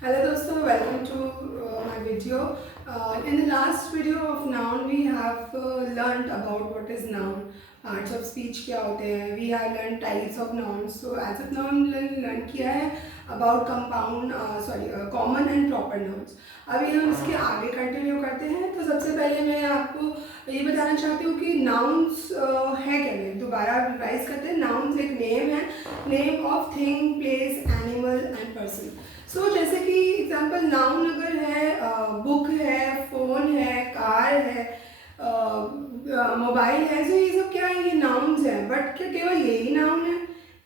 Hello दोस्तों, welcome to my video. In the last video of noun, we have learned about what is noun, parts of speech क्या होते हैं. We have learned types of nouns. So as of now हमने learn किया है about common and proper nouns. अभी हम इसके आगे कंटिन्यू करते हैं. तो सबसे पहले मैं आपको ये बताना चाहती हूँ कि nouns है क्या नहीं. दोबारा रिवाइज करते हैं. Nouns एक नेम है, name of thing, place, animal and person. So जैसे कि एग्जांपल नाउन अगर है बुक है, फ़ोन है, कार है, मोबाइल है, तो ये सब क्या है, ये नाउन्स हैं. बट क्या केवल यही नाउन है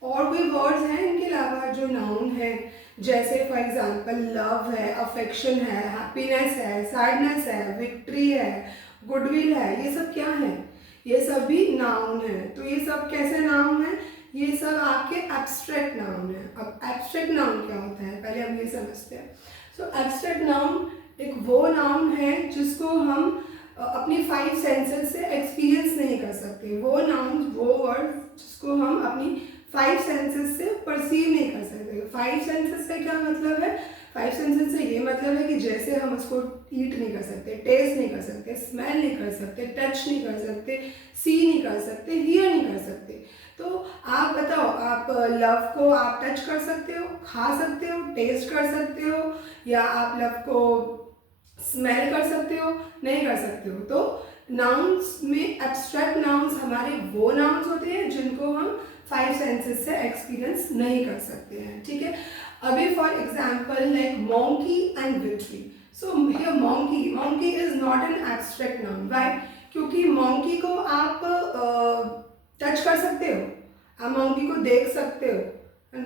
और कोई वर्ड्स हैं इनके अलावा जो नाउन है? जैसे फॉर एग्जांपल लव है, अफेक्शन है, हैप्पीनेस है, सैडनेस है, विक्ट्री है, गुडविल है, ये सब क्या है? ये सब भी नाउन है. तो ये सब कैसे नाउन है? ये सब आपके एब्स्ट्रैक्ट नाउन है. अब एब्स्ट्रैक्ट नाउन क्या होता है, पहले हम ये समझते हैं. सो एब्स्ट्रैक्ट नाउन एक वो नाउन है जिसको हम अपनी 5 सेंसेस से एक्सपीरियंस नहीं कर सकते. वो नाउन, वो वर्ड जिसको हम अपनी 5 सेंसेस से परसीव नहीं कर सकते. 5 सेंसेस का क्या मतलब है? 5 सेंसेस से ये मतलब है कि जैसे हम उसको ईट नहीं कर सकते, टेस्ट नहीं कर सकते, स्मेल नहीं कर सकते, टच नहीं कर सकते, सी नहीं कर सकते, हियर नहीं कर सकते. तो आप बताओ, आप लव को आप टच कर सकते हो, खा सकते हो, टेस्ट कर सकते हो, या आप लव को स्मेल कर सकते हो? नहीं कर सकते हो. तो नाउन्स में एब्स्ट्रैक्ट नाउन्स हमारे वो नाउन्स होते हैं जिनको हम 5 सेंसेस से एक्सपीरियंस नहीं कर सकते हैं. ठीक है. अभी for example like monkey and victory. So here monkey is not an abstract noun. Why? क्योंकि मॉन्की को आप टच कर सकते हो, आप मॉन्की को देख सकते हो,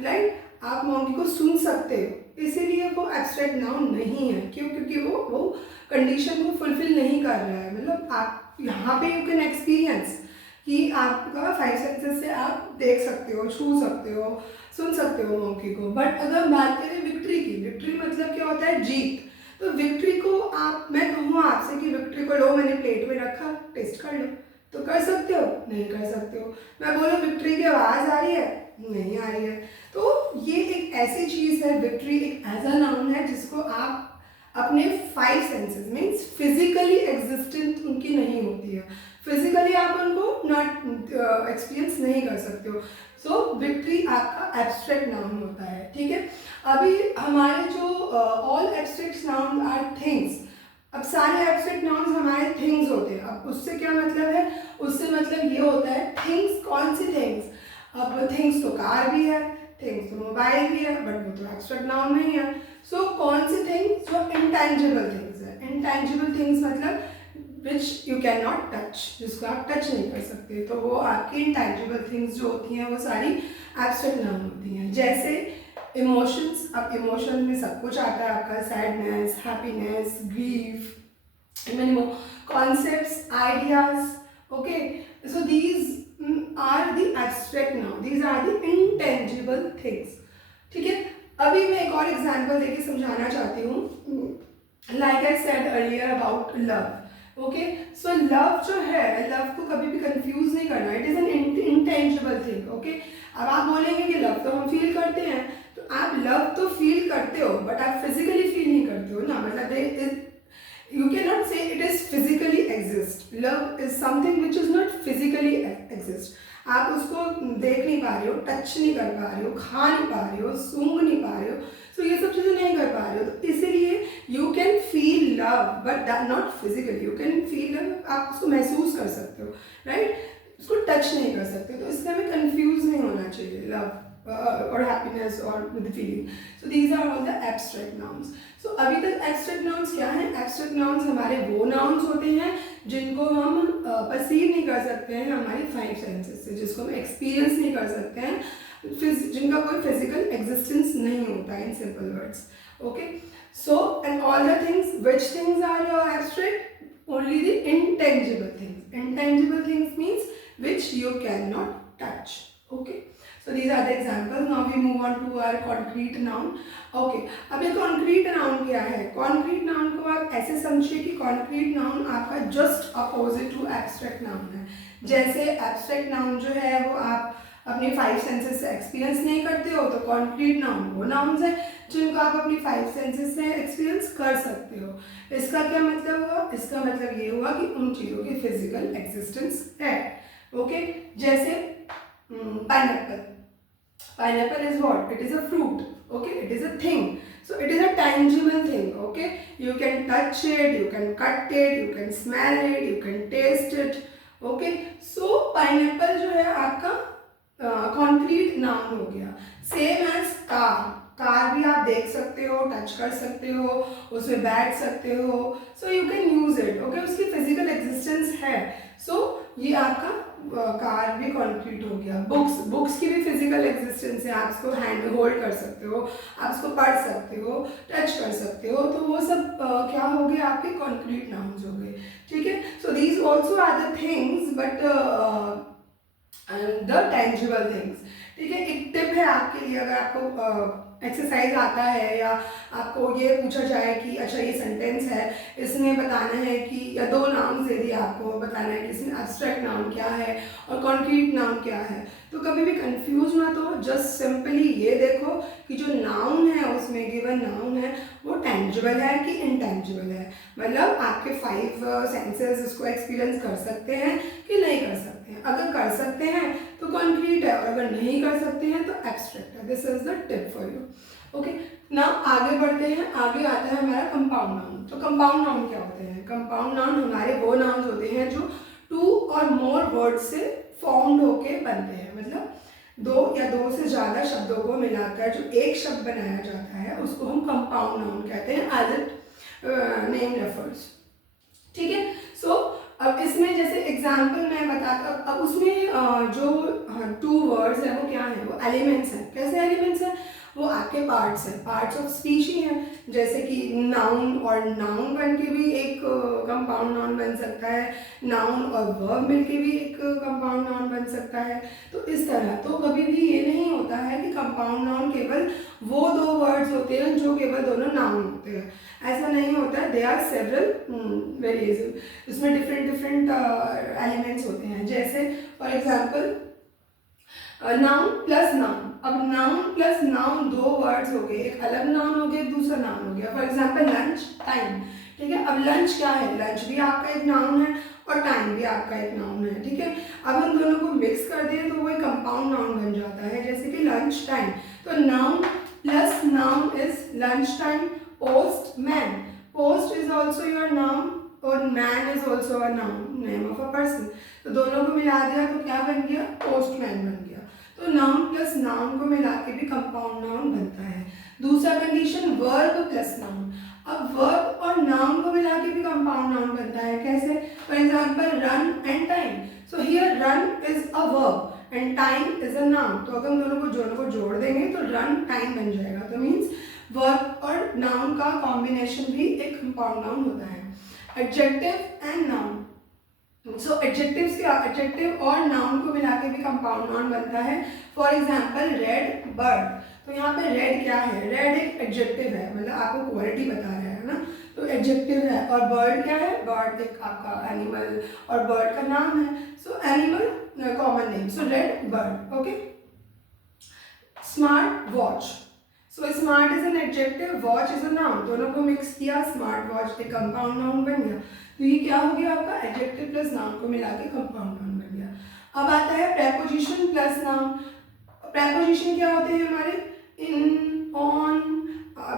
राइट? आप मॉन्की को सुन सकते हो, इसीलिए वो एब्स्ट्रैक्ट नाउन नहीं है. क्यों? क्योंकि वो कंडीशन को फुलफिल नहीं कर रहा है. मतलब आप यहाँ पे यू कैन एक्सपीरियंस कि आपका 5 सेंसेस से आप देख सकते हो, छू सकते हो, सुन सकते हो मॉन्की को. बट अगर हम बात करें विक्ट्री की, विक्ट्री मतलब क्या होता है? जीत. तो विक्ट्री को मैं कहूँ आपसे कि विक्ट्री को लो, मैंने प्लेट में रखा, टेस्ट कर लो, तो कर सकते हो? नहीं कर सकते हो. मैं बोलूँ विक्ट्री की आवाज़ आ रही है? नहीं आ रही है. तो ये एक ऐसी चीज़ है, विक्ट्री एक ऐसा नाउन है जिसको आप अपने 5 सेंसेस मीन्स फिजिकली एग्जिस्टेंट उनकी नहीं होती है. फिजिकली आप उनको नॉट एक्सपीरियंस नहीं कर सकते हो. सो विक्ट्री आपका एब्स्ट्रैक्ट नाउन होता है. ठीक है. अभी हमारे जो all abstract noun are things. अब सारे एब्स्ट्रैक्ट नाउन्स हमारे थिंग्स होते हैं. अब उससे क्या मतलब है? उससे मतलब ये होता है थिंग्स. कौन सी थिंग्स? अब थिंग्स तो कार भी है, थिंग्स तो मोबाइल भी है, बट वो तो एब्स्ट्रैक्ट नाउन नहीं है. सो कौन सी थिंग्स? जो इंटेंजिबल थिंग्स है. इंटेंजिबल थिंग्स मतलब विच यू कैन नॉट टच, जिसको आप टच नहीं कर सकते. तो वो आपकी इंटेंजिबल थिंग्स जो होती हैं वो सारी एब्स्ट्रैक्ट नाउन होती हैं. जैसे इमोशंस. अब इमोशन में सब कुछ आता है आपका, sadness, happiness, grief, many more concepts, ideas. Okay, so these are the abstract noun. These are the intangible things. ठीक है. अभी मैं एक और एग्जांपल देके समझाना चाहती हूँ. Like I said earlier about love. Okay. So love जो है, लव को कभी भी कंफ्यूज नहीं करना. It is an intangible thing. Okay. अब आप बोलेंगे कि लव तो हम फील करते हैं, तो आप लव तो फील करते हो बट आप फिजिकली फील नहीं करते हो ना. मतलब you cannot say it is physically exist. Love is something which is not physically exist. आप उसको देख नहीं पा रहे हो, टच नहीं कर पा रहे हो, खा नहीं पा रहे हो, सूंघ नहीं पा रहे हो. सो ये सब चीज़ें नहीं कर पा रहे हो. तो इसीलिए you can feel love but not physically. You can feel love, आप उसको महसूस कर सकते हो, राइट? उसको टच नहीं कर सकते. तो इसलिए हमें कंफ्यूज नहीं होना चाहिए लव और हैप्पीनेस और with feeling. So these are all the abstract nouns. So अभी तक एब्स्ट्रैक्ट नाउन्स क्या हैं? एब्स्ट्रैक्ट नाउन्स हमारे वो नाउन्स होते हैं जिनको हम परसीव नहीं कर सकते हैं हमारी 5 सेंसेस से, जिसको हम एक्सपीरियंस नहीं कर सकते हैं, जिनका कोई फिजिकल एग्जिस्टेंस नहीं होता है, in simple words. Okay. So and all the things, which things are abstract? Only the intangible things. Intangible things means which you can not touch. Okay. So these are the examples. Now we move on to our concrete noun. Okay. अब ये concrete noun क्या है? Concrete noun को आप ऐसे समझिए कि concrete noun आपका just opposite to abstract noun है. जैसे abstract noun जो है वो आप अपने 5 सेंसेस से एक्सपीरियंस नहीं करते हो, तो concrete noun वो nouns है जिनको आप अपनी 5 सेंसेस से एक्सपीरियंस कर सकते हो। इसका क्या मतलब हुआ? इसका मतलब ये हुआ कि उन चीज़ों की फिजिकल एग्जिस्टेंस है। ओके, जैसे pineapple. Pineapple is what? It is a fruit. Okay, it is a thing. So it is a tangible thing. Okay, you can touch it, you can cut it, you can smell it, you can taste it. Okay, so pineapple जो है आपका concrete noun हो गया। Same as car. Car भी आप देख सकते हो, टच कर सकते हो, उसमें बैठ सकते हो, so you can use it. Okay, उसकी फिजिकल एग्जिस्टेंस है। सो ये आपका कार भी कॉन्क्रीट हो गया। बुक्स की भी फिजिकल एग्जिस्टेंस है, आप उसको हैंड में होल्ड कर सकते हो, आप उसको पढ़ सकते हो, टच कर सकते हो, तो वो सब क्या हो गए? आपके कॉन्क्रीट नाउन्स हो गए। ठीक है, so these also are the things but the tangible things. ठीक है, एक टिप है आपके लिए, अगर आपको एक्सरसाइज आता है या आपको ये पूछा जाए कि अच्छा ये सेंटेंस है, इसमें बताना है कि, या 2 नाउन्स दे दिए आपको, बताना है कि इसमें एब्स्ट्रैक्ट नाउन क्या है और कॉन्क्रीट नाउन क्या है, तो कभी भी कंफ्यूज मत हो। जस्ट सिंपली ये देखो कि जो नाउन है उसमें, गिवन नाउन है, वो टेंजिबल है कि इनटेंजिबल है। मतलब आपके 5 सेंसेस उसको एक्सपीरियंस कर सकते हैं कि नहीं कर सकते हैं। अगर कर सकते हैं तो कॉन्क्रीट है, और अगर नहीं कर सकते हैं तो एब्स्ट्रैक्ट है। This is the tip for you. Okay, now आगे बढ़ते हैं। आगे आता है हमारा कंपाउंड नाउन। तो कंपाउंड नाउन क्या होते हैं? कंपाउंड नाउन हमारे वो नाउन होते हैं जो 2 और मोर वर्ड से फॉर्म्ड होके बनते हैं। मतलब 2 या 2 से ज़्यादा शब्दों को मिलाकर जो एक शब्द बनाया जाता है उसको हम कंपाउंड नाउन कहते हैं, एज इट नेम रेफर्स। ठीक है, सो अब इसमें जैसे एग्जाम्पल मैं बताता, अब उसमें जो 2 वर्ड्स हैं वो क्या है? वो एलिमेंट्स हैं। कैसे एलिमेंट्स हैं? वो आपके पार्ट्स हैं, पार्ट्स ऑफ स्पीशी हैं। जैसे कि नाउन और नाउन बन के भी एक कंपाउंड नाउन बन सकता है, नाउन और वर्ब मिलके भी एक कंपाउंड नाउन बन सकता है। तो इस तरह, तो कभी भी ये नहीं होता है कि कंपाउंड नाउन केवल वो 2 वर्ड्स होते हैं जो केवल दोनों नाउन होते हैं, ऐसा नहीं होता है। दे आर सेवरल वेरिएशन, इसमें डिफरेंट एलिमेंट्स होते हैं। जैसे for example noun plus noun. अब नाउन प्लस नाउन 2 वर्ड्स हो गए, एक अलग नाउन हो गया, दूसरा नाउन हो गया। For example lunch, time. ठीक है, अब लंच क्या है? लंच भी आपका एक नाउन है और टाइम भी आपका एक नाउन है। ठीक है, अब हम दोनों को मिक्स कर दें तो वो एक कंपाउंड नाउन बन जाता है, जैसे कि लंच टाइम। तो noun plus noun is lunch time. Postman, post is also your noun और man is also a noun, name of a person. तो दोनों को मिला दिया तो क्या बन गया? पोस्टमैन बन गया। तो नाउन प्लस नाउन को मिला के भी कंपाउंड नाउन बनता है। दूसरा कंडीशन, वर्ब प्लस नाउन। अब वर्ब और नाउन को मिला के भी कंपाउंड नाउन बनता है। कैसे? For example run and time. So here run is a verb and time is a noun. तो अगर हम दोनों को जोड़ देंगे तो रन टाइम बन जाएगा। तो मीन्स वर्ब और नाउन का कॉम्बिनेशन भी एक कंपाउंड नाउन होता है। Adjective and noun. So adjectives क्या? एडजेक्टिव और नाउन को मिला के भी कंपाउंड नाउन बनता है। For example red bird. तो यहाँ पे रेड क्या है? रेड एक एडजेक्टिव है, मतलब आपको क्वालिटी बता रहा है ना, तो एडजेक्टिव है। और बर्ड क्या है? बर्ड एक आपका एनिमल और बर्ड का नाम है। So animal common name, so red bird. Okay, smart watch. So smart is an adjective, watch is a noun, दोनों को मिक्स किया, स्मार्ट वॉच एक कंपाउंड नाउन बन गया। तो ये क्या हो गया आपका? एडजेक्टिव प्लस नाउन को मिला के कंपाउंड नाउन बन गया। अब आता है प्रेपोजिशन प्लस नाउन। प्रेपोजिशन क्या होते हैं हमारे? इन, ऑन,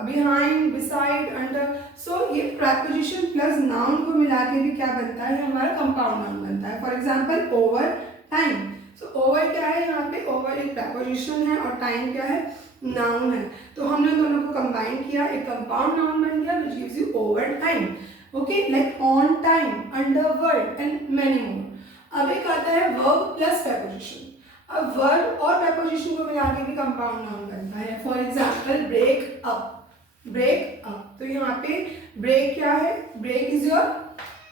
बिहाइंड, बिसाइड, अंडर। सो ये प्रेपोजिशन प्लस नाउन को मिला के भी क्या बनता है? हमारा कंपाउंड नाउन बनता है। For example over time. So over क्या है? यहाँ पे ओवर एक प्रेपोजिशन है और टाइम क्या है? नाउन है। तो हमने दोनों को कंबाइन किया, एक कंपाउंड नाउन बन गया which gives you over time. Okay, like on time, under word and many more. अब एक आता है वर्ब प्लस प्रेपोजिशन। अब वर्ब और प्रेपोजिशन को मिला के भी कंपाउंड नाउन बनता है। For example break up, break up. तो यहाँ पे ब्रेक क्या है? Break is your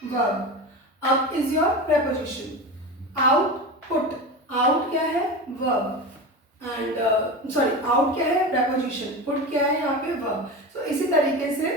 verb, up is your preposition. Out, put, out क्या है? वर्ब एंड आउट क्या है? प्रेपोजिशन। पुट क्या है? यहाँ पे वर्ब। सो इसी तरीके से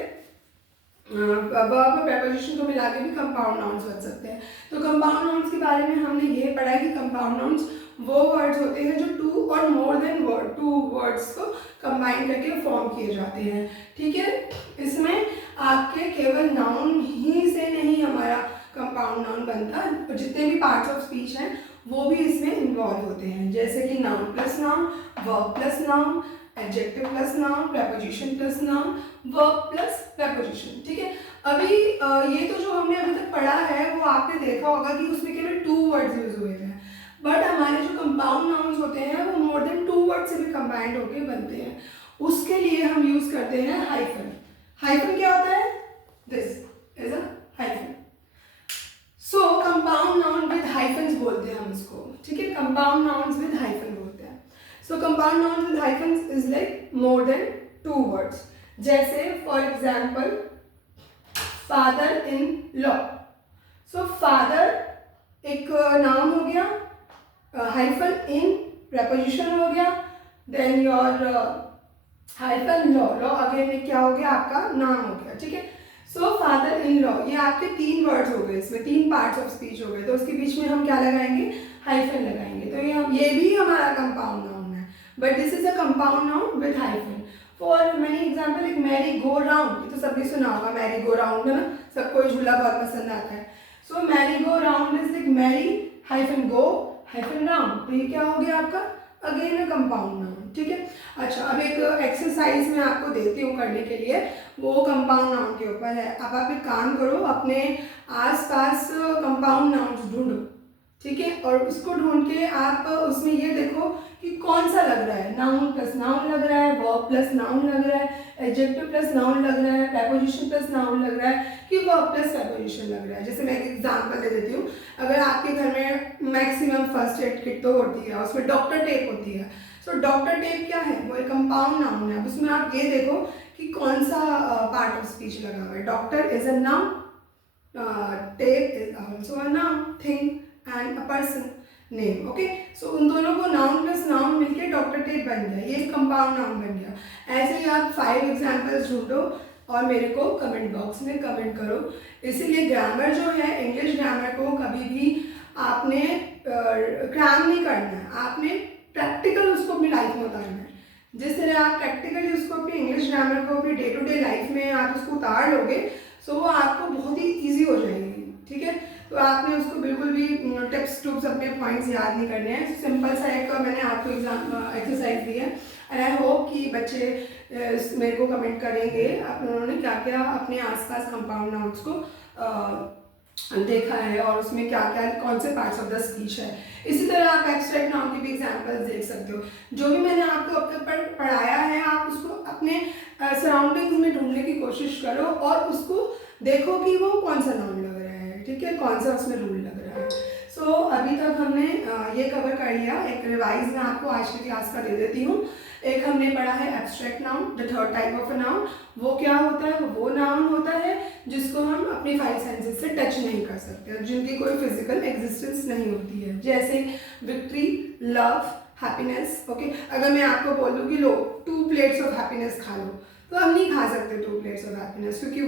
वर्ब और प्रेपोजिशन को मिला के भी कंपाउंड नाउन्स बन सकते हैं। तो कंपाउंड नाउन्स के बारे में हमने ये पढ़ा है कि कंपाउंड नाउन्स वो वर्ड्स होते हैं जो टू और मोर देन टू वर्ड्स को कंबाइन करके फॉर्म किए जाते हैं, ठीक है। इसमें आपके केवल नाउन ही से नहीं हमारा कंपाउंड नाउन बनता, और जितने भी पार्ट्स ऑफ स्पीच हैं वो भी इसमें इन्वॉल्व होते हैं, जैसे कि noun plus noun, verb plus noun, adjective plus noun, preposition plus noun, verb plus preposition, ठीक है। अभी ये तो जो हमने अभी तक पढ़ा है वो आपने देखा होगा कि उसमें केवल टू वर्ड्स यूज हुए हैं, बट हमारे जो कंपाउंड नाउन्स होते हैं वो मोर देन टू वर्ड से भी कंबाइंड होकर बनते हैं। उसके लिए हम यूज करते हैं हाइफन। हाइफन क्या होता है? This is a hyphen. So compound noun with hyphens बोलते हैं हम इसको, ठीक है। कंपाउंड नाउन्स विद हाइफन बोलते हैं। So compound nouns with hyphens is like more than two words, जैसे for example father in law. So father एक नाउन हो गया, हाइफन इन प्रेपोजिशन हो गया, then your hyphen law, law again क्या हो गया? आपका नाम हो गया, ठीक है। सो फादर इन लॉ, ये आपके तीन वर्ड्स हो गए, इसमें तीन पार्ट्स ऑफ स्पीच हो गए, तो उसके बीच में हम क्या लगाएंगे? हाइफन लगाएंगे। तो ये भी हमारा कंपाउंड नाउन है, but this is a compound noun with hyphen. For many example, एक मैरी गो राउंड, ये तो सबने सुना होगा, मैरी गो राउंड है ना, सबको झूला बहुत पसंद आता है। So merry go round is like merry hyphen go hyphen round, तो ये क्या हो गया आपका? अगेन अ कंपाउंड नाउन, ठीक है। अच्छा, अब एक एक्सरसाइज मैं आपको देती हूँ करने के लिए, वो कंपाउंड नाउन के ऊपर है। अब आप एक काम करो, अपने आसपास कंपाउंड नाउन्स ढूंढो, ठीक है, और उसको ढूंढ के आप उसमें ये देखो कि कौन सा लग रहा है। नाउन प्लस नाउन लग रहा है, वर्ब प्लस नाउन लग रहा है, एडजेक्टिव प्लस नाउन लग रहा है, प्रेपोजिशन प्लस नाउन लग रहा है, कि वर्ब प्लस प्रेपोजिशन लग रहा है। जैसे मैं एक एग्जांपल दे देती हूँ, अगर आपके घर में मैक्सिमम फर्स्ट एड किट तो होती है, उसमें डॉक्टर टेप होती है। सो डॉक्टर टेप क्या है? वो एक कंपाउंड नाउन है। उसमें आप ये देखो कि कौन सा पार्ट ऑफ स्पीच लगा हुआ है। Doctor is a noun, tape is also a noun, thing and a person, name, okay. So उन दोनों को नाउन प्लस नाउन मिलके डॉक्टर टेप बन गया, ये कंपाउंड नाउन बन गया। ऐसे ही आप 5 एग्जाम्पल्स ढूंढो और मेरे को कमेंट बॉक्स में कमेंट करो। इसीलिए ग्रामर जो है, इंग्लिश ग्रामर को कभी भी आपने क्रैम नहीं करना है, आपने प्रैक्टिकल उसको अपनी लाइफ में उतारना है। जिस तरह आप प्रैक्टिकली उसको अपनी इंग्लिश ग्रामर को अपनी डे टू डे लाइफ में आप उसको उतार लोगे, सो वो आपको बहुत ही ईजी हो जाएगी, ठीक है। तो आपने उसको बिल्कुल भी टिप्स टूप्स अपने पॉइंट्स याद नहीं करने हैं। सिंपल सा एक मैंने आपको एक्सरसाइज दी है, एंड आई होप कि बच्चे मेरे को कमेंट करेंगे आप उन्होंने क्या क्या अपने आसपास कंपाउंड नाउन्स को देखा है और उसमें क्या क्या कौन से पार्ट्स ऑफ द स्पीच है। इसी तरह आप एब्स्ट्रैक्ट नाउन के भी एग्जांपल्स देख सकते हो। जो भी मैंने आपको अब तक पढ़ाया है, आप उसको अपने सराउंडिंग्स में ढूंढने की कोशिश करो और उसको देखो कि वो कौन सा नाउन लग रहा है, ठीक है, कौन सा उसमें रूल लग रहा है। सो अभी तक हमने ये कवर कर लिया। एक रिवाइज मैं आपको आज की क्लास का दे देती हूँ। एक हमने पढ़ा है abstract noun, the third type of a noun. वो क्या होता है? वो नाउन होता है जिसको हम अपनी 5 सेंसेस से टच नहीं कर सकते और जिनकी कोई फिजिकल एग्जिस्टेंस नहीं होती है, जैसे विक्ट्री, लव, हैप्पीनेस, ओके। अगर मैं आपको बोल दूँ कि लो 2 प्लेट्स ऑफ हैप्पीनेस खा लो, तो हम नहीं खा सकते 2 प्लेट्स ऑफ हैप्पीनेस, क्योंकि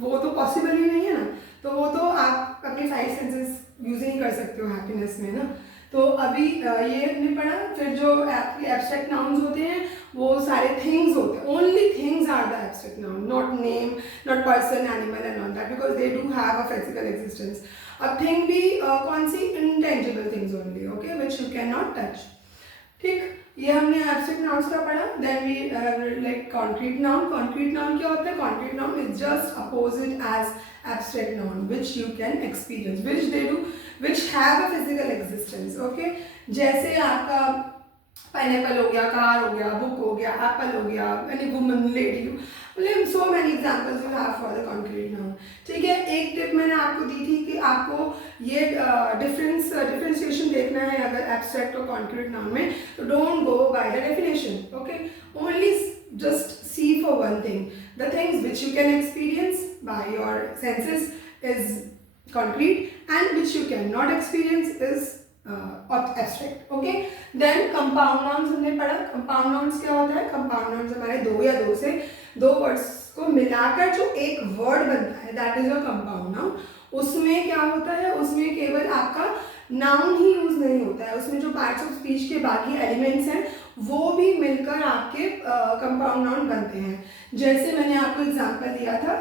वो तो पॉसिबल ही नहीं है ना। तो वो तो आप अपने 5 सेंसेस यूज नहीं कर सकते हो हैप्पीनेस में ना। तो अभी ये हमने पढ़ा। फिर जो एब्स्ट्रैक्ट नाउन्स होते हैं वो सारे थिंग्स होते हैं, only things are the abstract noun, not name, not person, animal and all that, because they do have a physical existence. अब थिंग भी कौन सी? Intangible things only, okay, which you can not touch, ठीक। ये हमने abstract nouns का पढ़ा। Then we like concrete noun. Concrete noun क्या होता है? Concrete noun is just opposite as abstract noun which you can experience, which they do, which have a physical existence, okay. जैसे आपका पाइनएप्पल हो गया, car हो गया, बुक हो गया, एप्पल हो गया, एनी वुमन, लेडी, मतलब so many examples you have for the concrete noun, ठीक है। एक टिप मैंने आपको दी थी कि आपको ये डिफ्रेंसिएशन देखना है अगर एब्स्ट्रैक्ट और कॉन्क्रीट नाउन में, तो don't go by the definition, okay, only just see for one thing, the things which you can experience by your senses is concrete and which you cannot experience is abstract, okay. then compound nouns हमने पढ़ा। compound nouns क्या होता है? compound nouns हमारे 2 या 2 से 2 words को मिलाकर जो एक वर्ड बनता है, that is a compound noun। उसमें क्या होता है? उसमें केवल आपका नाउन ही यूज़ नहीं होता है, उसमें जो पार्ट्स ऑफ स्पीच के बाकी एलिमेंट्स हैं वो भी मिलकर आपके कंपाउंड नाउन बनते हैं। जैसे मैंने आपको एग्जांपल दिया था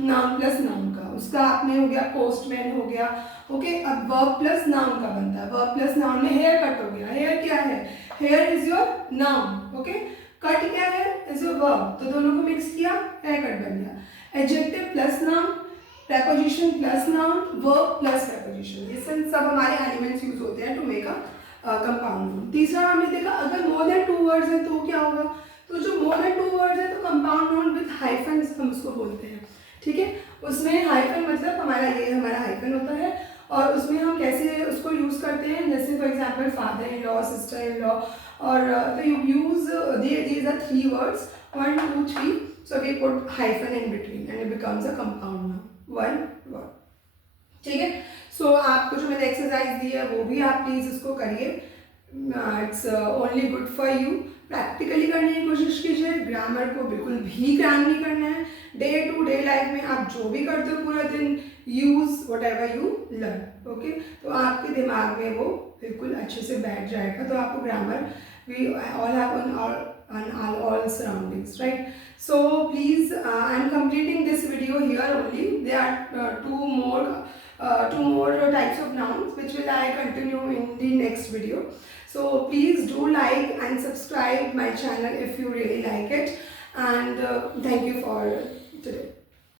नाउन प्लस नाउन का, उसका आपने हो गया पोस्टमैन हो गया, ओके। अब वर्ब प्लस नाउन का बनता है, वर्ब प्लस नाउन में हेयर कट हो गया, हेयर क्या है, here is your noun, okay. Cut क्या है, इज योर वर्ब, तो दोनों को मिक्स किया, हेयर कट बन गया। Adjective plus noun, preposition plus noun, verb plus preposition, ये सब हमारे एलिमेंट्स यूज होते हैं to make a compound noun. तीसरा हमने देखा अगर मोर देन 2 वर्ड्स है तो क्या होगा, तो जो मोर देन 2 वर्ड्स है तो कंपाउंड नाउन विद हाइफन हम उसको बोलते हैं, ठीक है। उसमें हाइफन मतलब हमारा ये हमारा हाइफन होता है, और उसमें हम कैसे उसको यूज़ करते हैं, जैसे for example father in law, sister in law, और तो you use these are 3 words 1 2 3, so we put hyphen in between and it becomes a compound noun, one word, ठीक है। सो आपको जो मैंने एक्सरसाइज दी है वो भी आप प्लीज़ उसको करिए, it's only good for you. Practically करने की कोशिश कीजिए, ग्रामर को बिल्कुल भी क्रैम नहीं करना है। डे टू डे लाइफ में आप जो भी करते हो पूरा दिन, use what ever you learn, okay. तो आपके दिमाग में वो बिल्कुल अच्छे से बैठ जाएगा, तो आपको grammar we all have on all surroundings, right? So please, I am completing this video here only. There are two more types of nouns which will I continue in the next video. So please do like and subscribe my channel if you really like it, and thank you for today.